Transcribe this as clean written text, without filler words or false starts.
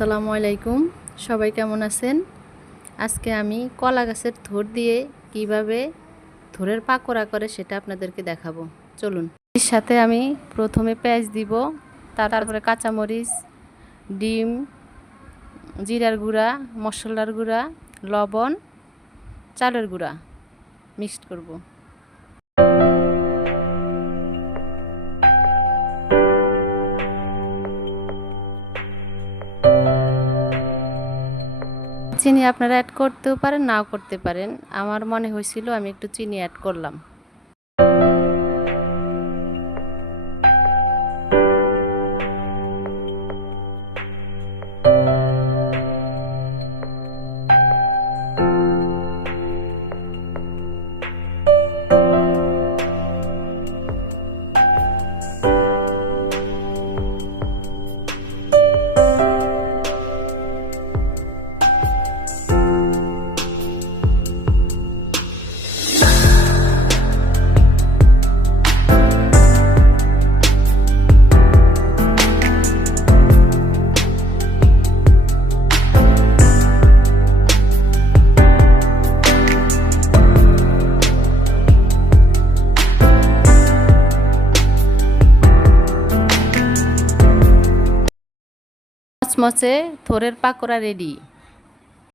আসসালামু আলাইকুম। সবাই কেমন আছেন? আজকে আমি কলা গাছের থোড় দিয়ে কিভাবে থোড়ের পাকোড়া করে সেটা আপনাদেরকে দেখাবো। চলুন। এর সাথে আমি প্রথমে পেঁয়াজ দিব, তারপরে কাঁচামরিচ, ডিম, জিরার গুঁড়া, মশলার গুঁড়া, লবণ, চালের গুঁড়া মিক্সড করব। চিনি আপনারা অ্যাড করতেও পারেন, নাও করতে পারেন। আমার মনে হয়েছিল আমি একটু চিনি অ্যাড করলাম। মচমচে থোড়ের পাকোড়া রেডি।